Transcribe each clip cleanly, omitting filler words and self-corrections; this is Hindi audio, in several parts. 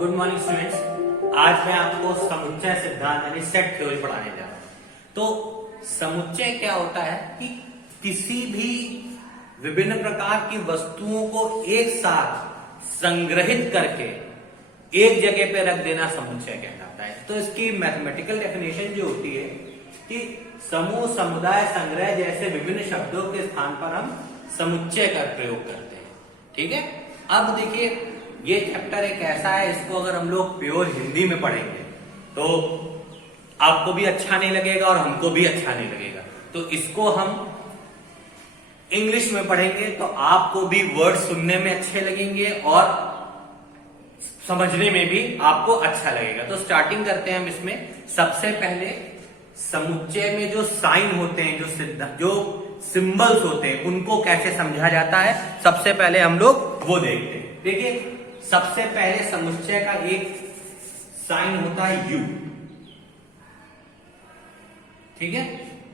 Good morning students. आज मैं आपको समुच्चय सिद्धांत यानी सेट थ्योरी पढ़ाने जा रहा हूं। तो समुच्चय क्या होता है कि किसी भी विभिन्न प्रकार की वस्तुओं को एक साथ संग्रहित करके एक जगह पे रख देना समुच्चय कहलाता है। तो इसकी मैथमेटिकल डेफिनेशन जो होती है कि समूह, समुदाय, संग्रह जैसे विभिन्न शब्दों के स्थान पर हम समुच्चय का प्रयोग करते हैं। ठीक है। अब देखिए, ये चैप्टर एक ऐसा है, इसको अगर हम लोग प्योर हिंदी में पढ़ेंगे तो आपको भी अच्छा नहीं लगेगा और हमको भी अच्छा नहीं लगेगा। तो इसको हम इंग्लिश में पढ़ेंगे तो आपको भी वर्ड सुनने में अच्छे लगेंगे और समझने में भी आपको अच्छा लगेगा। तो स्टार्टिंग करते हैं हम इसमें। सबसे पहले समुच्चय में जो साइन होते हैं, जो सिंबल्स होते हैं, उनको कैसे समझा जाता है, सबसे पहले हम लोग वो देखते हैं। देखिए, सबसे पहले समुच्चय का एक साइन होता है यू। ठीक है।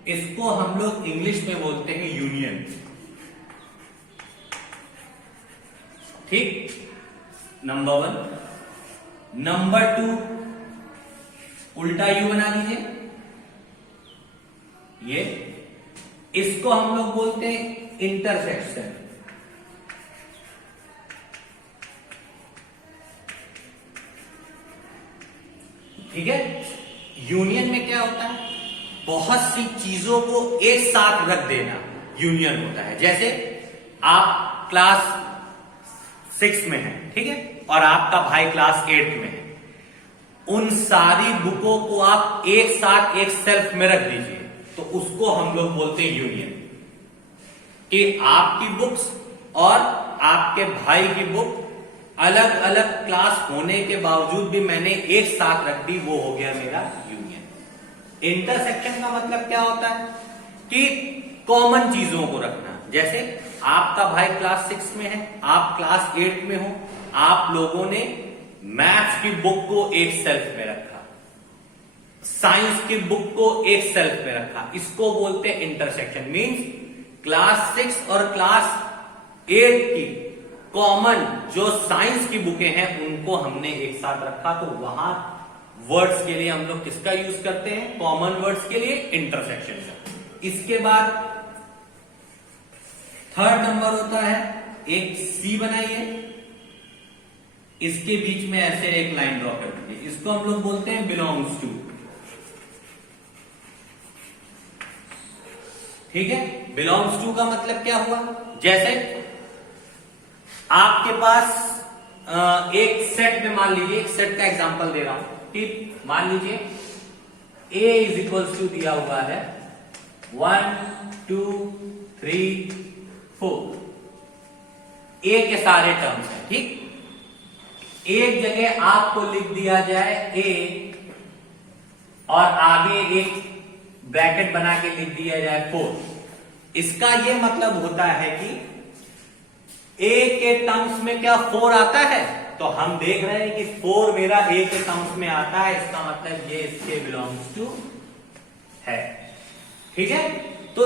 इसको हम लोग इंग्लिश में बोलते हैं यूनियन। ठीक, नंबर 1। नंबर 2, उल्टा यू बना दीजिए। ये इसको हम लोग बोलते हैं इंटरसेक्शन। ठीक है। यूनियन में क्या होता है, बहुत सी चीजों को एक साथ रख देना यूनियन होता है। जैसे आप क्लास 6 में हैं, ठीक है, और आपका भाई क्लास 8 में है। उन सारी बुकों को आप एक साथ एक शेल्फ में रख दीजिए, तो उसको हम लोग बोलते हैं यूनियन। कि आपकी बुक्स और आपके भाई की बुक अलग अलग क्लास होने के बावजूद भी मैंने एक साथ रख दी, वो हो गया मेरा यूनियन। इंटरसेक्शन का मतलब क्या होता है कि कॉमन चीजों को रखना। जैसे आपका भाई क्लास 6 में है, आप क्लास 8 में हो, आप लोगों ने मैथ्स की बुक को एक शेल्फ में रखा, साइंस की बुक को एक शेल्फ में रखा, इसको बोलते हैं इंटरसेक्शन। मींस क्लास 6 और क्लास 8 की कॉमन जो साइंस की बुकें हैं उनको हमने एक साथ रखा। तो वहां वर्ड्स के लिए हम लोग किसका यूज करते हैं, कॉमन वर्ड्स के लिए इंटरसेक्शन का। इसके बाद थर्ड नंबर होता है, एक सी बनाइए, इसके बीच में ऐसे एक लाइन ड्रॉ कर दीजिए, इसको हम लोग बोलते हैं बिलोंग्स टू। ठीक है। बिलोंग्स टू का मतलब क्या हुआ, जैसे आपके पास एक सेट में, मान लीजिए, एक सेट का एग्जांपल दे रहा हूं। ठीक, मान लीजिए A इज इक्वल्स टू दिया हुआ है 1 2 3 4। A के सारे टर्म्स हैं। ठीक, एक जगह आपको लिख दिया जाए A और आगे एक ब्रैकेट बना के लिख दिया जाए 4। इसका यह मतलब होता है कि A के टर्म्स में क्या 4 आता है, तो हम देख रहे हैं कि 4 मेरा A के टर्म्स में आता है, इसका मतलब ये इसके बिलोंग्स टू है। ठीक है। तो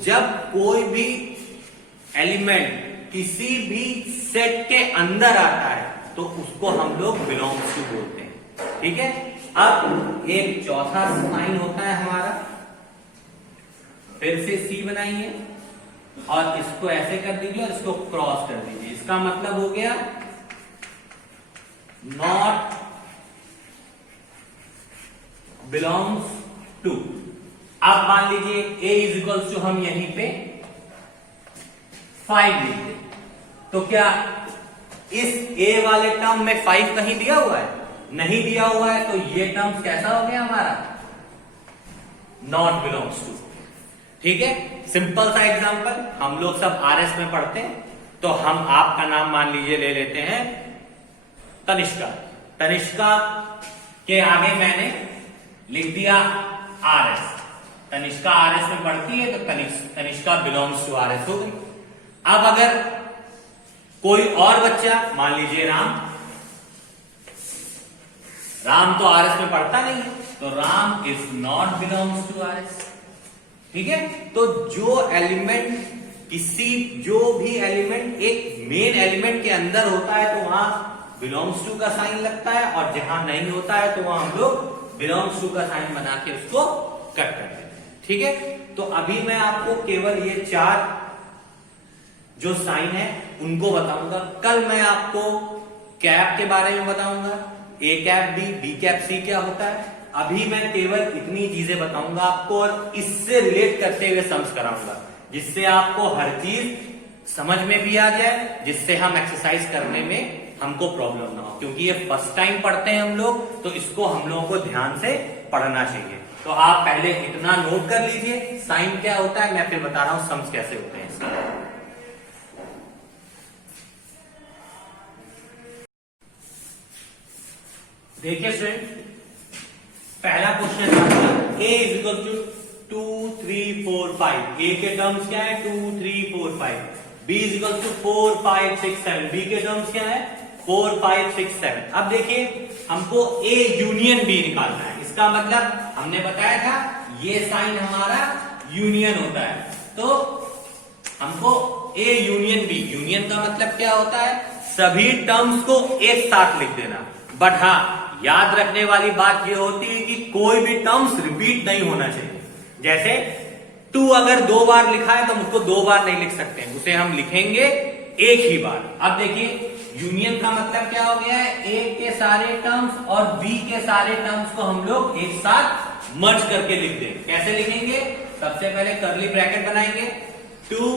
जब कोई भी एलिमेंट किसी भी सेट के अंदर आता है तो उसको हम लोग बिलोंग्स टू बोलते हैं। ठीक है। अब एक चौथा साइन होता है हमारा, फिर से सी बनाइए और इसको ऐसे कर दीजिए और इसको क्रॉस कर दीजिए। इसका मतलब हो गया नॉट बिलोंग्स टू। अब मान लीजिए A इज इक्वल्स टू, हम यहीं पे 5 लिखते, तो क्या इस A वाले टर्म में 5 कहीं दिया हुआ है, नहीं दिया हुआ है, तो ये टर्म्स कैसा हो गया हमारा, नॉट बिलोंग्स टू। ठीक है। सिंपल सा एग्जांपल, हम लोग सब RS में पढ़ते हैं, तो हम आपका नाम मान लीजिए ले लेते हैं तनिष्का। तनिष्का के आगे मैंने लिख दिया RS। तनिष्का RS में पढ़ती है तो तनिष्का बिलोंग्स टू RS हो गई। अब अगर कोई और बच्चा, मान लीजिए राम तो RS में पढ़ता नहीं है, तो Ram is not belongs to RS। ठीक है। तो जो भी एलिमेंट एक मेन एलिमेंट के अंदर होता है तो वहां बिलोंग्स टू का साइन लगता है, और जहां नहीं होता है तो वहां हम लोग बिलोंग्स टू का साइन बना के उसको कट कर देते हैं। ठीक है, तो अभी मैं आपको केवल ये 4 जो साइन है उनको बताऊंगा। कल मैं आपको कैप के बारे में बताऊंगा, A cap B cap C क्या होता है। अभी मैं केवल इतनी चीजें बताऊंगा आपको, और इससे रिलेट करते हुए सम्स कराऊंगा, जिससे आपको हर चीज समझ में भी आ जाए, जिससे हम एक्सरसाइज करने में हमको प्रॉब्लम ना हो। क्योंकि ये फर्स्ट टाइम पढ़ते हैं हम लोग, तो इसको हम लोगों को ध्यान से पढ़ना चाहिए। तो आप पहले इतना नोट कर लीजिए, साइन क्या होता है, मैं फिर बता रहा हूं सम्स कैसे होते हैं इसका। देखिए स्टूडेंट, पहला क्वेश्चन है a is equal to 2 3 4 5। A के टर्म्स क्या है 2 3 4 5। b is equal to 4 5 6 7। b के टर्म्स क्या है 4 5 6 7। अब देखिए हमको a यूनियन b निकालना है। इसका मतलब हमने बताया था ये साइन हमारा यूनियन होता है, तो हमको a यूनियन b, यूनियन का मतलब क्या होता है सभी टर्म्स को एक साथ लिख देना। बट हाँ, याद रखने वाली बात यह होती है कि कोई भी टर्म्स रिपीट नहीं होना चाहिए। जैसे 2 अगर 2 बार लिखा है तो हम उसको 2 बार नहीं लिख सकते, उसे हम लिखेंगे एक ही बार। अब देखिए यूनियन का मतलब क्या हो गया है, ए के सारे टर्म्स और बी के सारे टर्म्स को हम लोग एक साथ मर्ज करके लिख दें। कैसे लिखेंगे, सबसे पहले कर्ली ब्रैकेट बनाएंगे, 2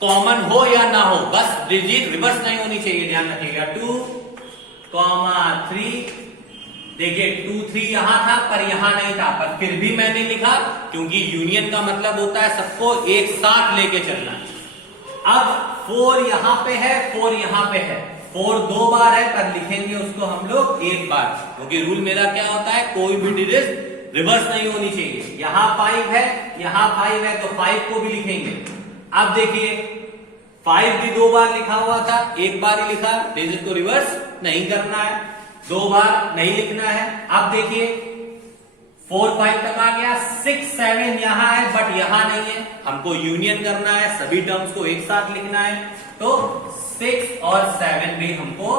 कॉमन हो या ना हो, बस डिजिट रिवर्स नहीं होनी चाहिए, ध्यान रखिएगा। 2 3, देखिए 2 3 यहां था पर यहां नहीं था, पर फिर भी मैंने लिखा, क्योंकि यूनियन का मतलब होता है सबको एक साथ लेके चलना। अब 4 यहां पे है, 4 यहां पे है, 4 2 बार है पर लिखेंगे उसको हम लोग एक बार, क्योंकि रूल मेरा क्या होता है कोई भी डिजिट रिवर्स नहीं होनी चाहिए। यहां 5 है, यहां 5 है, तो 5 को भी लिखेंगे। अब देखिए 5 भी 2 बार लिखा हुआ था, एक बार ही लिखा, डिजिट को रिवर्स नहीं करना है, 2 बार नहीं लिखना है। अब देखिए 4 5 तक आ गया, 6 7 यहां है बट यहां नहीं है, हमको यूनियन करना है, सभी टर्म्स को एक साथ लिखना है, तो 6 और 7 भी हमको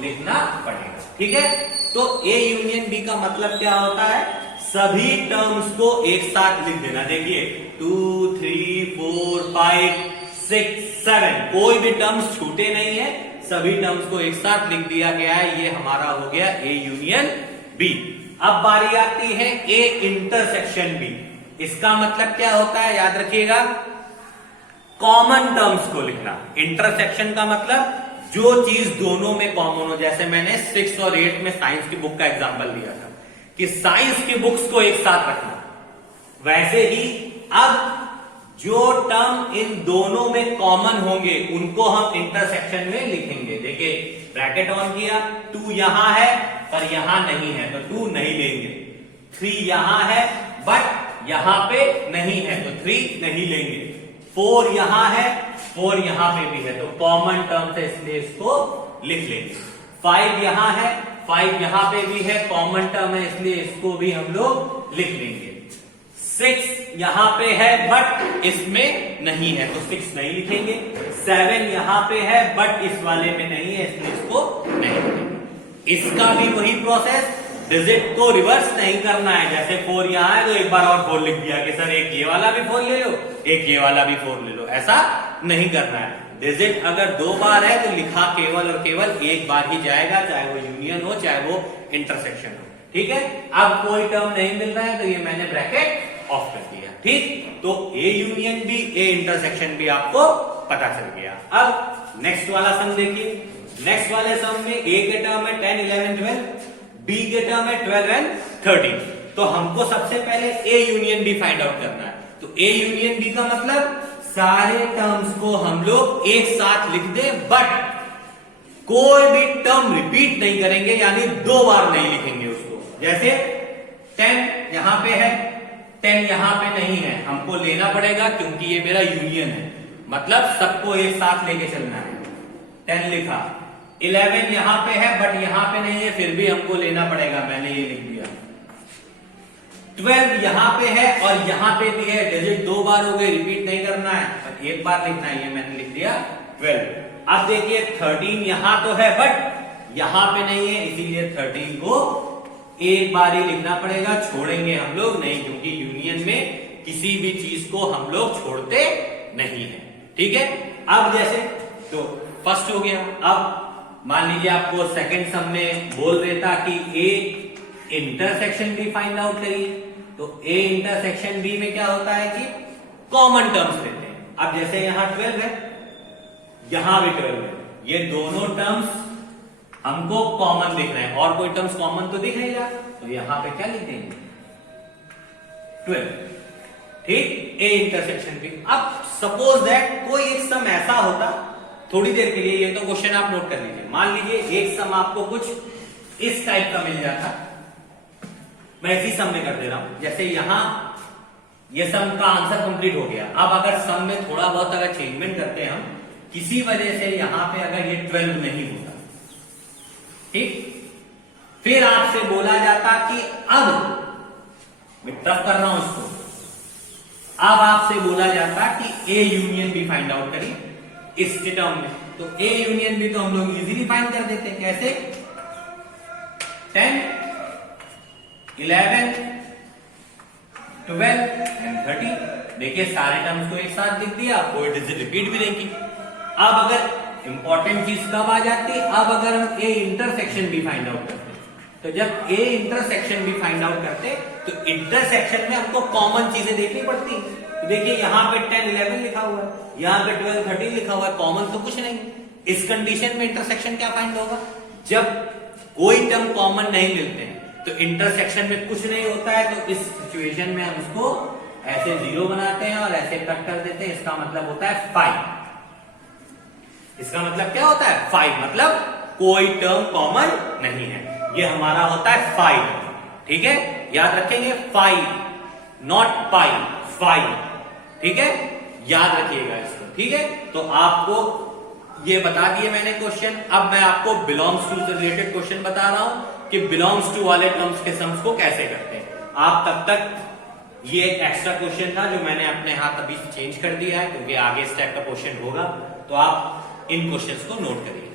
लिखना पड़ेगा। ठीक है, तो ए यूनियन बी का मतलब क्या होता है, सभी टर्म्स को एक साथ लिख देना। देखिए 2 3 4 5 6 7, कोई भी टर्म्स छूटे नहीं है, सभी टर्म्स को एक साथ लिख दिया गया है। ये हमारा हो गया ए यूनियन बी। अब बारी आती है ए इंटरसेक्शन बी। इसका मतलब क्या होता है, याद रखिएगा, कॉमन टर्म्स को लिखना। इंटरसेक्शन का मतलब जो चीज दोनों में कॉमन हो। जैसे मैंने 6 और 8 में साइंस की बुक का एग्जांपल दिया था कि साइंस की बुक्स को एक साथ रखना, वैसे ही अब जो टर्म इन दोनों में कॉमन होंगे उनको हम इंटरसेक्शन में लिखेंगे। देखिए ब्रैकेट ऑन किया, 2 यहां है पर यहां नहीं है, तो 2 नहीं लेंगे। 3 यहां है बट यहां पे नहीं है, तो 3 नहीं लेंगे। 4 यहां है, 4 यहां पे भी है, तो कॉमन टर्म है इसलिए इसको लिख लेंगे। 5 यहां है, 5 यहां पे भी है, कॉमन टर्म है इसलिए इसको भी हम लोग लिख लेंगे। 6 यहां पे है बट इसमें नहीं है, तो 6 नहीं लिखेंगे। 7 यहां पे है बट इस वाले में नहीं है इसलिए इसको नहीं लिखेंगे। इसका भी वही प्रोसेस, डिजिट को रिवर्स नहीं करना है। जैसे 4 यहां है तो एक बार और 4 लिख दिया कि सर एक ये वाला भी 4 ले लो, एक ये वाला भी 4 ले लो, ऐसा नहीं करना है। डिजिट अगर 2 बार है तो लिखा केवल और केवल एक बार ही जाएगा, चाहे वो यूनियन हो चाहे वो इंटरसेक्शन हो। ठीक है, अब कोई टर्म नहीं मिल रहा है तो ये मैंने ब्रैकेट ऑफ कर दिया। ठीक, तो A union B, A intersection भी आपको पता चल गया। अब नेक्स्ट वाला सम देखिए। नेक्स्ट वाले सम में ए के टर्म है 10 11 12, बी के टर्म है 12 एंड 13। तो हमको सबसे पहले A union B find out करना है। तो ए यूनियन बी का मतलब सारे टर्म्स को हम लोग एक साथ लिख दें, बट कोई भी टर्म रिपीट नहीं करेंगे, यानी 2 बार नहीं लिखेंगे उसको। जैसे 10 यहां पे है, 10 यहां पे नहीं है, हमको लेना पड़ेगा क्योंकि ये मेरा यूनियन है, मतलब सबको एक साथ लेके चलना है। 10 लिखा। 11 यहां पे है बट यहां पे नहीं है, फिर भी हमको लेना पड़ेगा, मैंने ये लिख दिया। 12 यहां पे है और यहां पे भी है, डिजिट 2 बार हो गए, रिपीट नहीं करना है, पर एक बार लिखना है, ये मैंने लिख दिया 12। अब देखिए 13 यहां तो है बट यहां पे नहीं है, इसीलिए 13 को एक बार ही लिखना पड़ेगा, छोड़ेंगे हम लोग नहीं, क्योंकि यूनियन में किसी भी चीज को हम लोग छोड़ते नहीं है। ठीक है, अब जैसे तो फर्स्ट हो गया। अब मान लीजिए आपको सेकंड सम में बोल देता कि A intersection B find out करिए, तो ए इंटरसेक्शन बी में क्या होता है कि कॉमन टर्म्स लेते हैं। अब जैसे यहां 12 है, यहां भी 12 है, ये दोनों टर्म्स हमको कॉमन दिख रहे हैं, और कोई टर्म्स कॉमन तो दिख नहीं रहा, तो यहां पे क्या लिख देंगे 12। ठीक, ए इंटरसेक्शन बी। अब सपोज दैट कोई एक सम ऐसा होता, थोड़ी देर के लिए ये तो क्वेश्चन आप नोट कर लीजिए, मान लीजिए एक सम आपको कुछ इस टाइप का मिल जाता, मैं इसी सम में कर दे रहा हूं, जैसे यहां ये सम का आंसर कंप्लीट हो गया। अब अगर सम में थोड़ा बहुत अगर चेंजमेंट करते हैं हम, किसी वजह से यहां पे अगर ये 12 नहीं होता, ठीक, फिर आपसे बोला जाता कि अब मैं टफ कर रहा हूं इसको, अब आपसे बोला जाता कि A union B find out करिए इस टर्म में, तो ए यूनियन बी तो हम लोग इजीली फाइंड कर देते हैं, कैसे 10 11 12 एंड 13। देखिए सारे टर्म्स को एक साथ लिख दिया, कोई डिजिट रिपीट भी नहीं की। अब अगर इंपॉर्टेंट चीज कब आ जाती है, अब अगर हम ए इंटरसेक्शन भी फाइंड आउट करते, तो जब ए इंटरसेक्शन भी फाइंड आउट करते तो इंटरसेक्शन में हमको कॉमन चीजें देखनी पड़ती। तो देखिए यहां पे 10 11 लिखा हुआ है, यहां पे 12 13 लिखा हुआ है, कॉमन तो कुछ नहीं। इस कंडीशन में इंटरसेक्शन क्या फाइंड होगा, जब कोई टर्म कॉमन नहीं मिलते हैं तो इंटरसेक्शन में कुछ नहीं होता है, तो इस सिचुएशन में हम उसको ऐसे 0 बनाते हैं और ऐसे कट कर देते हैं, इसका मतलब होता है 5। इसका मतलब क्या होता है 5, मतलब कोई टर्म कॉमन नहीं है, ये हमारा होता है 5। ठीक है, याद रखेंगे 5 नॉट पाई, 5। ठीक है, याद रखिएगा इसको। ठीक है, तो आपको ये बता दिए मैंने क्वेश्चन। अब मैं आपको बिलोंग्स टू से रिलेटेड क्वेश्चन बता रहा हूं कि बिलोंग्स टू वाले टर्म्स के सम्स को कैसे करते हैं। आप तब तक ये एक एक्स्ट्रा क्वेश्चन था जो मैंने अपने हाथ अभी चेंज कर दिया है, क्योंकि आगे इस टाइप का क्वेश्चन होगा, तो आप इन क्वेश्चंस को नोट करिए।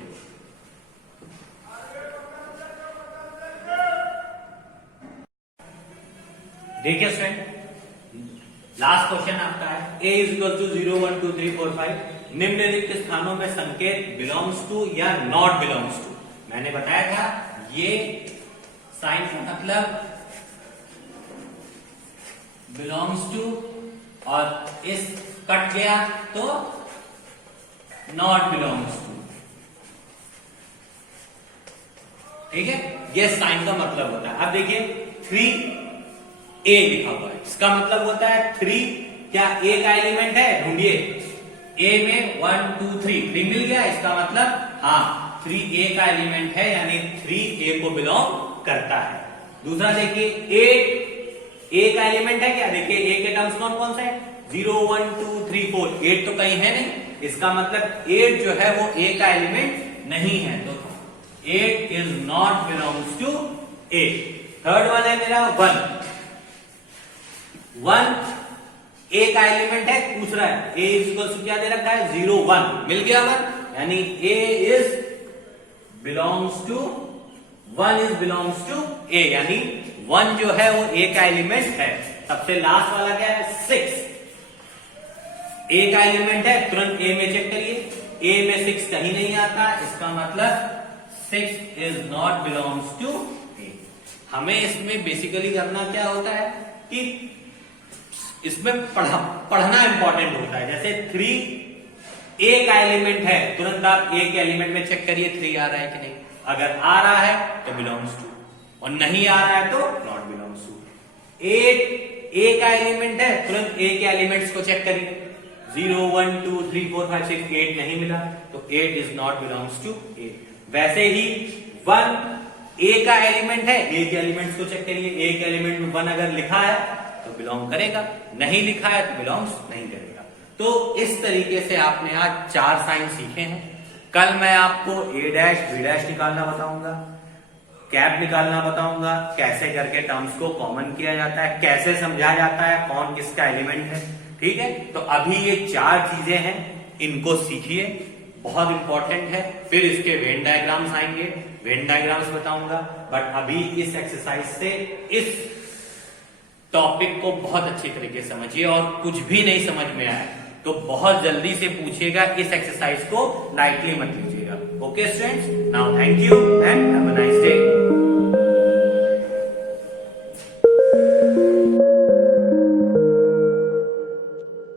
देखिए स्टूडेंट, लास्ट क्वेश्चन आपका है a इज इक्वल टू 0 1 2 3 4 5, निम्नलिखित स्थानों में संकेत बिलोंग्स टू या नॉट बिलोंग्स टू। मैंने बताया था ये साइन का मतलब बिलोंग्स टू, और इस कट गया तो नॉट बिलोंग्स टू। ठीक है, ये साइन का मतलब होता है। अब देखिए 3a लिखा हुआ है, इसका मतलब होता है 3 क्या a का एलिमेंट है, ढूंढिए। a में 1 2 3 मिल गया, इसका मतलब हाँ 3a का एलिमेंट है, यानी 3a को बिलोंग करता है। दूसरा देखिए 8 a का एलिमेंट है क्या, देखिए a के टर्म्स कौन कौन से है, 0 1 2 3 4, 8 तो कहीं है नहीं, इसका मतलब 8 जो है वो a का एलिमेंट नहीं है, तो 8 is not belongs to a। Third one है मेरा 1 a का एलिमेंट है, दूसरा है a इज इक्वल टू क्या दे रखा है 0 1, मिल गया 1, यानी a is belongs to 1 is belongs to a, यानी 1 जो है वो a का एलिमेंट है। सबसे लास्ट वाला क्या है 6, a का एलिमेंट है, तुरंत a में चेक करिए, a में 6 कहीं नहीं आता, इसका मतलब 6 is not belongs to a। हमें इसमें बेसिकली करना क्या होता है कि इसमें पढ़ना इंपॉर्टेंट होता है। जैसे 3 a का एलिमेंट है, तुरंत आप a के एलिमेंट में चेक करिए 3 आ रहा है कि नहीं, अगर आ रहा है तो बिलोंग्स टू, और नहीं आ रहा है तो नॉट बिलोंग्स टू। 8 a का एलिमेंट है, तुरंत a के एलिमेंट्स को चेक करिए, 0 1 2 3 4 5 6, 8 नहीं मिला, तो 8 is not belongs to a। वैसे ही 1 a का एलिमेंट है, a के एलिमेंट्स को चेक करिए, a के एलिमेंट में 1 अगर लिखा है तो बिलोंग करेगा, नहीं लिखा है तो बिलोंग्स नहीं करेगा। तो इस तरीके से आपने आज 4 साइन सीखे हैं। कल मैं आपको a' b' निकालना बताऊंगा, कैप निकालना बताऊंगा, कैसे करके टर्म्स को कॉमन किया जाता है, कैसे समझा जाता है, कौन किसका एलिमेंट है। ठीक है, तो अभी ये 4 चीजें हैं, इनको सीखिए, बहुत इंपॉर्टेंट है। फिर इसके वेन डायग्राम्स आएंगे, वेन डायग्राम्स बताऊंगा। बट अभी इस एक्सरसाइज से इस टॉपिक को बहुत अच्छी तरीके से समझिए, और कुछ भी नहीं समझ में आए तो बहुत जल्दी से पूछिएगा, इस एक्सरसाइज को लाइटली मत लीजिएगा। Okay students, now thank you and have a nice day.